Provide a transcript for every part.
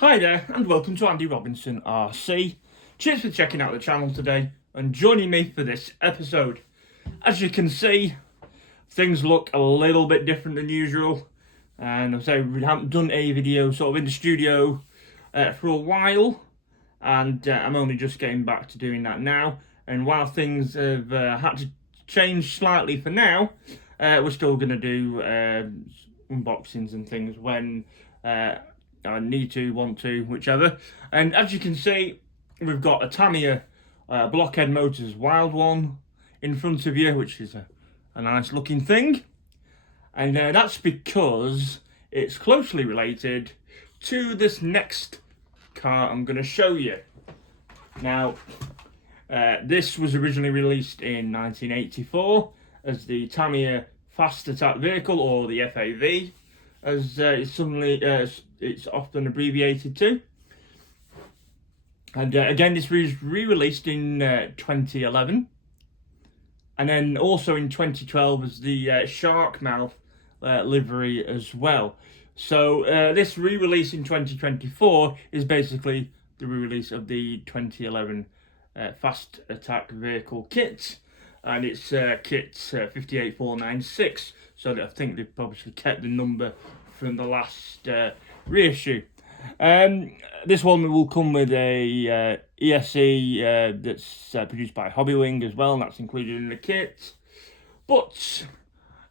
Hi there, and welcome to Andy Robinson RC. Cheers for checking out the channel today and joining me for this episode. As you can see, things look a little bit different than usual, and I'm saying we haven't done a video sort of in the studio for a while, and I'm only just getting back to doing that now. And while things have had to change slightly for now, we're still going to do unboxings and things when I need to, want to, whichever. And as you can see, we've got a Tamiya Blockhead Motors Wild One in front of you, which is a nice looking thing. And that's because it's closely related to this next car I'm going to show you. Now, this was originally released in 1984 as the Tamiya Fast Attack Vehicle, or the FAV, as it's often abbreviated to. And again, this was re-released in 2011, and then also in 2012 as the shark mouth livery as well. So this re-release in 2024 is basically the re-release of the 2011 Fast Attack Vehicle kit, and it's kit 58496. So I think they've obviously kept the number from the last reissue. This one will come with a ESC that's produced by Hobbywing as well, and that's included in the kit. But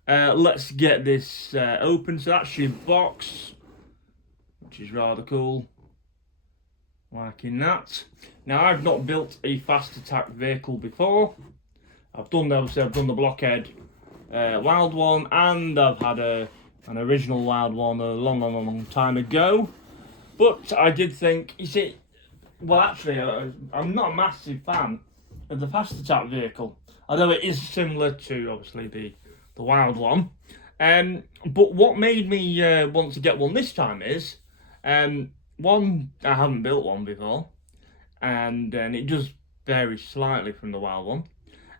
let's get this open. So that's your box, which is rather cool. Liking that. Now, I've not built a Fast Attack vehicle before. I've done the Blockhead Wild One, and I've had an original Wild One a long time ago. But I did think, you see, well, actually, I'm not a massive fan of the Fast Attack vehicle, although it is similar to, obviously, the Wild One. But what made me want to get one this time is, one, I haven't built one before, and it does vary slightly from the Wild One.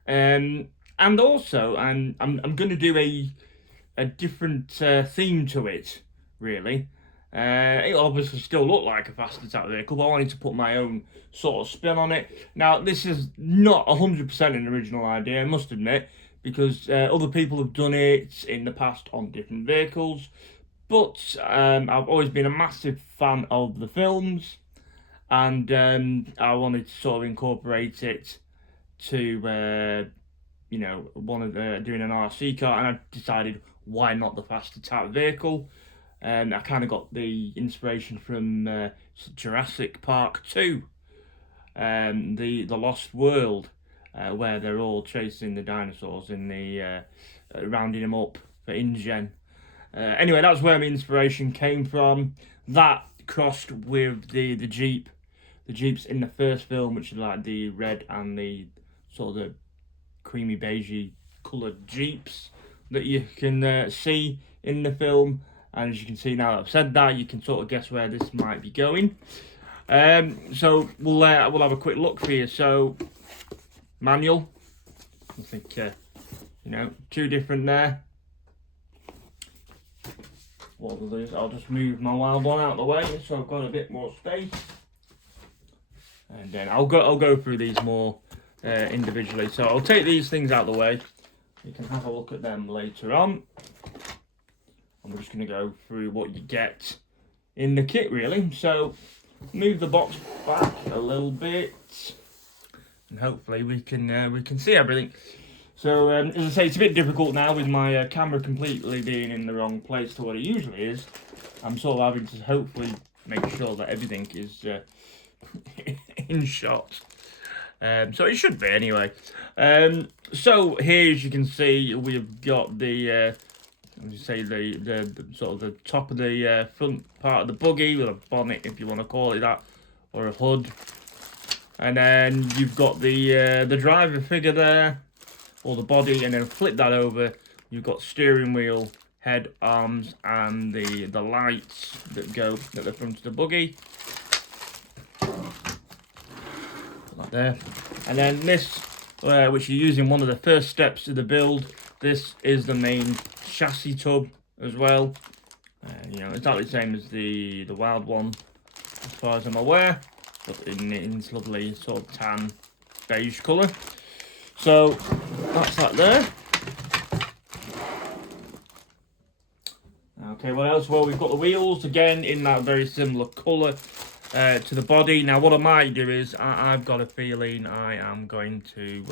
And also, I'm going to do a different theme to it, really. It obviously still looked like a Fast Attack vehicle, but I wanted to put my own sort of spin on it. Now, this is not 100% an original idea, I must admit, because other people have done it in the past on different vehicles. But I've always been a massive fan of the films, and I wanted to sort of incorporate it to, you know, doing an RC car, and I decided, why not the Fast Attack vehicle? And I kind of got the inspiration from Jurassic Park 2, the Lost World, where they're all chasing the dinosaurs in the rounding them up for InGen. Anyway, that's where my inspiration came from. That crossed with the Jeep. The Jeeps in the first film, which is like the red and the sort of the creamy beigey coloured Jeeps that you can see in the film. And as you can see, now that I've said that, you can sort of guess where this might be going. So we'll have a quick look for you. So, manual. I think, you know, two different there. What will this? I'll just move my Wild One out of the way so I've got a bit more space. And then I'll go through these more individually. So I'll take these things out of the way. You can have a look at them later on. I'm just going to go through what you get in the kit, really. So move the box back a little bit, and hopefully we can see everything. So as I say, it's a bit difficult now with my camera completely being in the wrong place to what it usually is. I'm sort of having to hopefully make sure that everything is in shot. So it should be anyway. So here, as you can see, we've got the the sort of the top of the front part of the buggy, with a bonnet, if you want to call it that, or a hood. And then you've got the driver figure there, or the body, and then flip that over, you've got steering wheel, head, arms, and the lights that go at the front of the buggy. Like there. And then this, which you use in one of the first steps of the build, this is the main chassis tub as well. You know, exactly the same as the Wild One. far as I'm aware, but in this lovely sort of tan beige colour. So that's that there. Okay, what else? Well, we've got the wheels again in that very similar colour to the body. Now, what I might do is I've got a feeling I am going to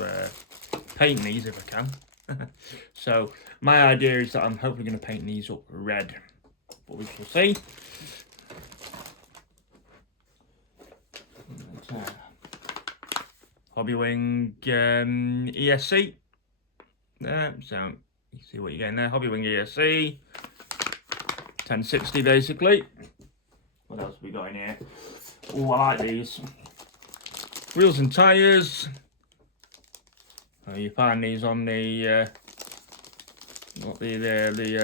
paint these if I can. So my idea is that I'm hopefully going to paint these up red, but we shall see. Hobbywing ESC. So you see what you're getting there. Hobbywing ESC. 1060 basically. What else have we got in here? Oh, I like these. Wheels and tyres. You find these on the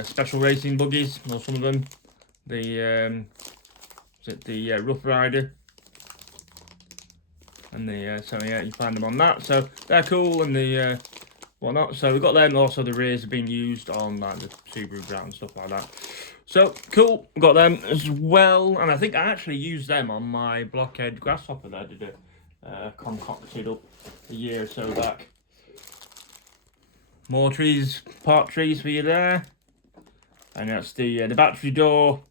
special racing buggies, or some of them. The is it the Rough Rider? And the so yeah, you find them on that. So they're cool, and the whatnot. So we've got them. Also, the rears have been used on like the Subaru Ground and stuff like that. So cool, we've got them as well, and I think I actually used them on my blockhead grasshopper that I did concocted up a year or so back. More trees, park trees for you there, and that's the battery door,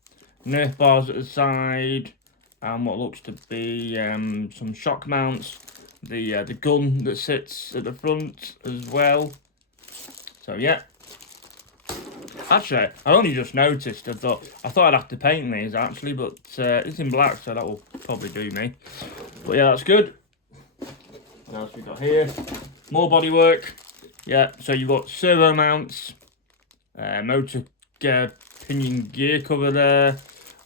Nerf bars at the side, and what looks to be some shock mounts. The gun that sits at the front as well. So yeah. Actually, I only just noticed. I thought I'd have to paint these actually, but it's in black, so that will probably do me. But yeah, that's good. What else we got here? More bodywork. Yeah, so you've got servo mounts, motor pinion gear cover there,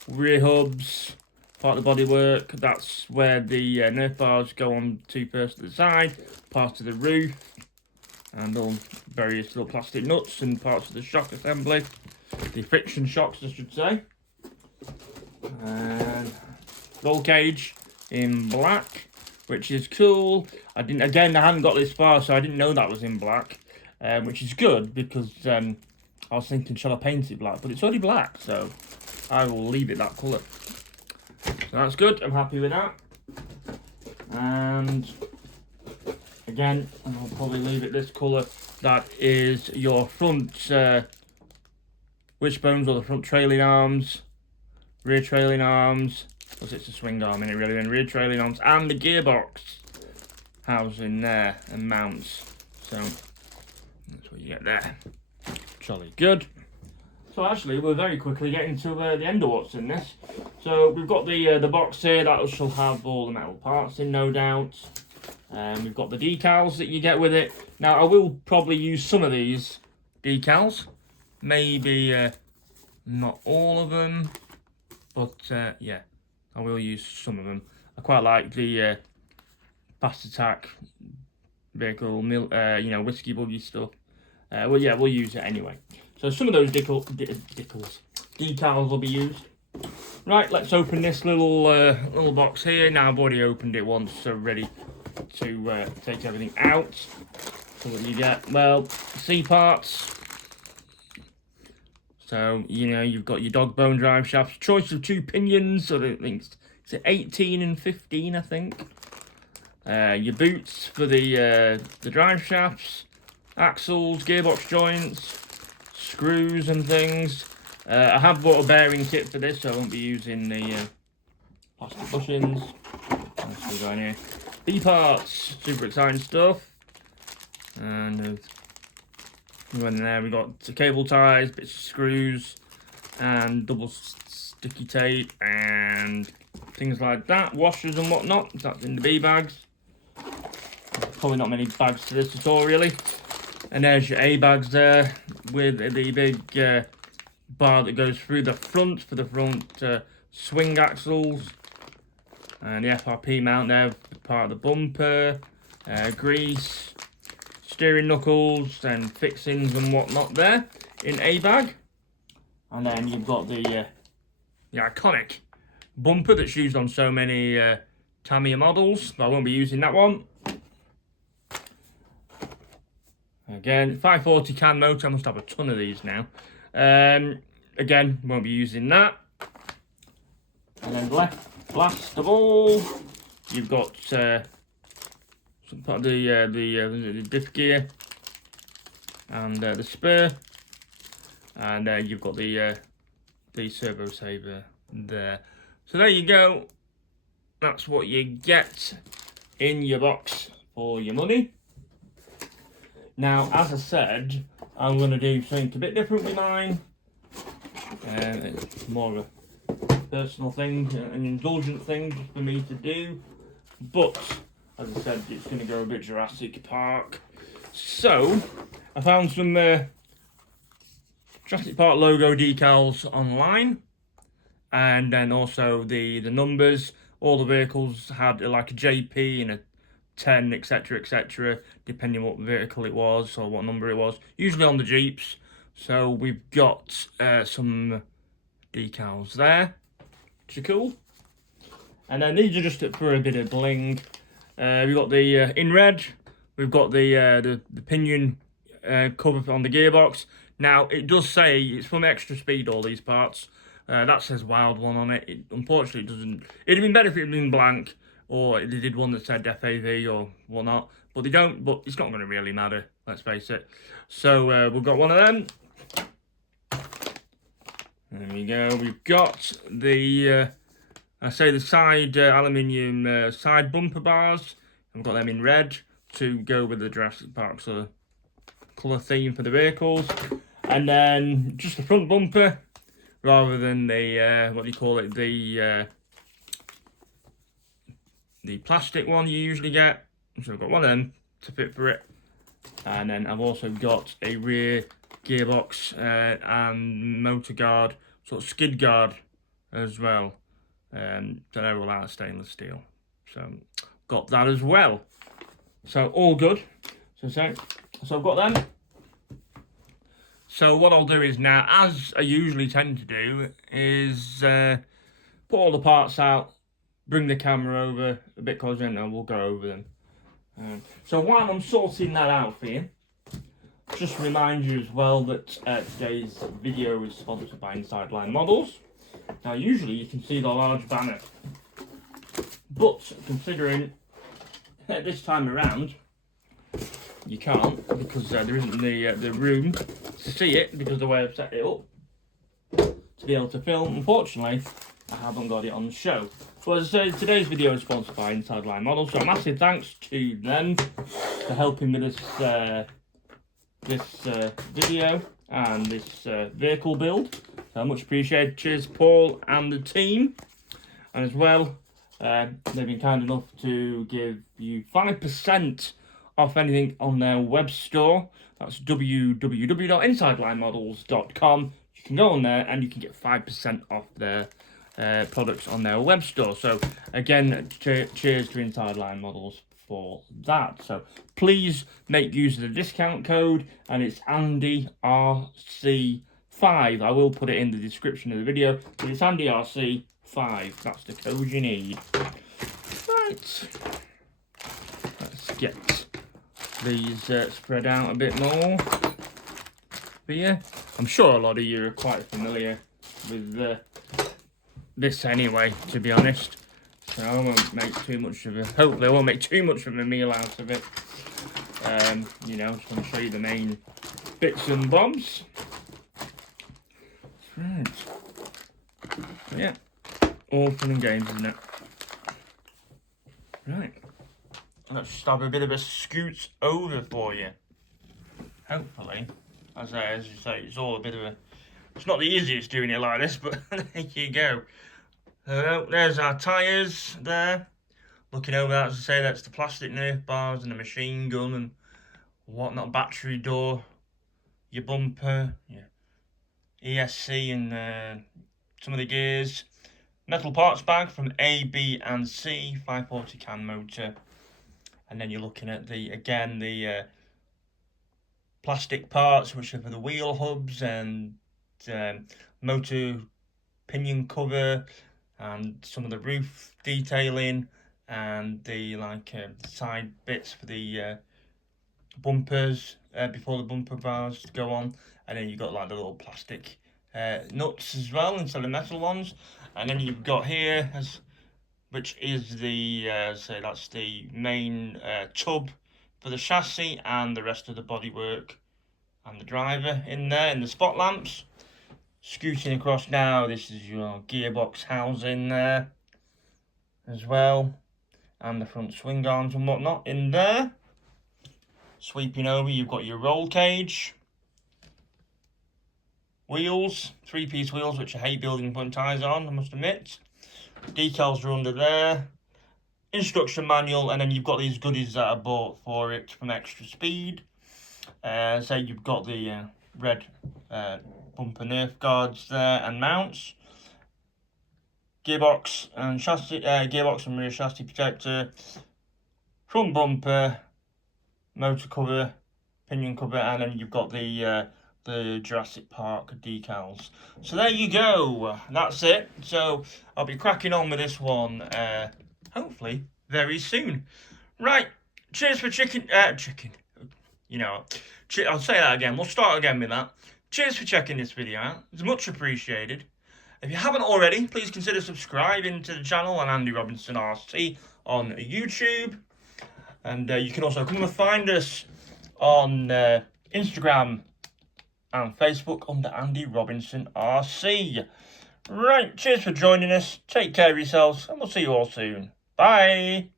rear hubs, part of the bodywork. That's where the Nerf bars go on to first to the side, part of the roof. And all various little plastic nuts and parts of the shock assembly. The friction shocks, I should say. And roll cage in black, which is cool. I hadn't got this far, so I didn't know that was in black, which is good because I was thinking, shall I paint it black? But it's already black, so I will leave it that colour. So that's good. I'm happy with that. And again, I'll probably leave it this colour. That is your front wishbones, or the front trailing arms, rear trailing arms. Plus it's a swing arm in it really, and rear trailing arms, and the gearbox housing there and mounts. So that's what you get there. Jolly good. So actually, we're very quickly getting to the end of what's in this. So we've got the box here that shall have all the metal parts in, no doubt. We've got the decals that you get with it. Now, I will probably use some of these decals. Maybe not all of them. But, yeah, I will use some of them. I quite like the Fast Attack vehicle, whiskey buggy stuff. Well, yeah, we'll use it anyway. So some of those decals will be used. Right, let's open this little box here. Now, I've already opened it once, so ready to take everything out. So what you get, well, C parts. So you've got your dog bone drive shafts, choice of 2 pinions. So I think it's 18 and 15, I think. Your boots for the drive shafts, axles, gearbox joints, screws and things. I have bought a bearing kit for this, so I won't be using the plastic bushings. Let's see going here. B parts, super exciting stuff. And in there we got the cable ties, bits of screws, and double sticky tape and things like that, washers and whatnot. That's in the B bags. Probably not many bags to this at all really. And there's your A bags there with the big bar that goes through the front for the front swing axles. And the FRP mount there, part of the bumper, grease, steering knuckles and fixings and whatnot there in A bag. And then you've got the iconic bumper that's used on so many Tamiya models, but I won't be using that one. Again, 540 can motor, I must have a ton of these now. Again, won't be using that. And then left last of all, you've got some part of the diff gear and the spur, and you've got the servo saver there. So there you go. That's what you get in your box for your money. Now, as I said, I'm going to do something a bit different with mine. It's more of a personal thing, an indulgent thing for me to do. But, as I said, it's going to go a bit Jurassic Park. So, I found some Jurassic Park logo decals online. And then also the numbers. All the vehicles had like a JP and a 10, etc, etc, depending what vehicle it was or what number it was, usually on the Jeeps. So we've got some decals there, which are cool. And then these are just for a bit of bling. We've got the in red, we've got the pinion cover on the gearbox. Now it does say it's from Extra Speed, all these parts. That says Wild One on it. Unfortunately, it doesn't. It'd have been better if it had been blank, or they did one that said FAV or whatnot, but they don't. But it's not going to really matter, let's face it. So we've got one of them. There we go. We've got the the side aluminium side bumper bars. I've got them in red to go with the Jurassic Park sort of colour theme for the vehicles, and then just the front bumper rather than the what do you call it, the plastic one you usually get. So I've got one of them to fit for it, and then I've also got a rear gearbox and motor guard, sort of skid guard as well. So they're all out of stainless steel. So got that as well. So all good. So I've got them. So what I'll do is now, as I usually tend to do, is put all the parts out, bring the camera over a bit closer, and we'll go over them. So while I'm sorting that out for you, just remind you as well that today's video is sponsored by Inside Line Models. Now usually you can see the large banner, but considering this time around you can't, because there isn't the room to see it because of the way I've set it up to be able to film. Unfortunately, I haven't got it on the show. So as I say, today's video is sponsored by Inside Line Models, so a massive thanks to them for helping with this video and this vehicle build. So much appreciated. Cheers, Paul and the team. And as well, they've been kind enough to give you 5% off anything on their web store. That's www.insidelinemodels.com. You can go on there and you can get 5% off their products on their web store. So again, cheers to Inside Line Models for that. So please make use of the discount code, and it's AndyRC5. I will put it in the description of the video, but it's AndyRC5. That's the code you need. Right, let's get these spread out a bit more for you. I'm sure a lot of you are quite familiar with this anyway, to be honest. So I won't make too much of hopefully I won't make too much of a meal out of it. You know, just want to show you the main bits and bobs. Right. So yeah, all fun and games, isn't it? Right. Let's just have a bit of a scoot over for you. Hopefully, as you say, it's all a bit of a... It's not the easiest doing it like this, but there you go. There's our tyres there. Looking over that, as I say, that's the plastic Nerf bars and the machine gun and whatnot, battery door, your bumper, your ESC and some of the gears. Metal parts bag from A, B and C, 540 can motor. And then you're looking at the plastic parts, which are for the wheel hubs and motor pinion cover and some of the roof detailing and the side bits for the bumpers before the bumper bars go on. And then you've got like the little plastic nuts as well instead of metal ones. And then you've got here, as which is the, so that's the main tub for the chassis and the rest of the bodywork and the driver in there, in the spot lamps. Scooting across now, this is your gearbox housing there as well, and the front swing arms and whatnot in there. Sweeping over, you've got your roll cage. Wheels, 3-piece wheels, which I hate building putting tyres on, I must admit. Decals are under there. Instruction manual, and then you've got these goodies that I bought for it from Extra Speed. So you've got the red bumper nerf guards there and mounts. Gearbox and chassis, gearbox and rear chassis protector. Front bumper, motor cover, pinion cover, and then you've got the Jurassic Park decals. So there you go. That's it. So I'll be cracking on with this one, hopefully very soon. Right. Cheers for chicken. You know, I'll say that again. We'll start again with that. Cheers for checking this video out. It's much appreciated. If you haven't already, please consider subscribing to the channel on Andy Robinson RC on YouTube. And you can also come and find us on Instagram and Facebook under Andy Robinson RC. Right, cheers for joining us. Take care of yourselves, and we'll see you all soon. Bye.